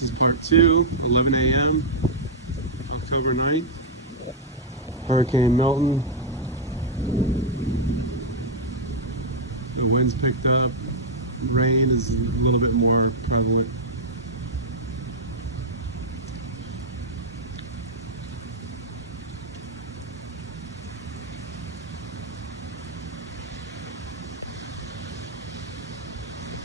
This is part 2, 11 a.m., October 9th. Hurricane Milton. The winds picked up. Rain is a little bit more prevalent.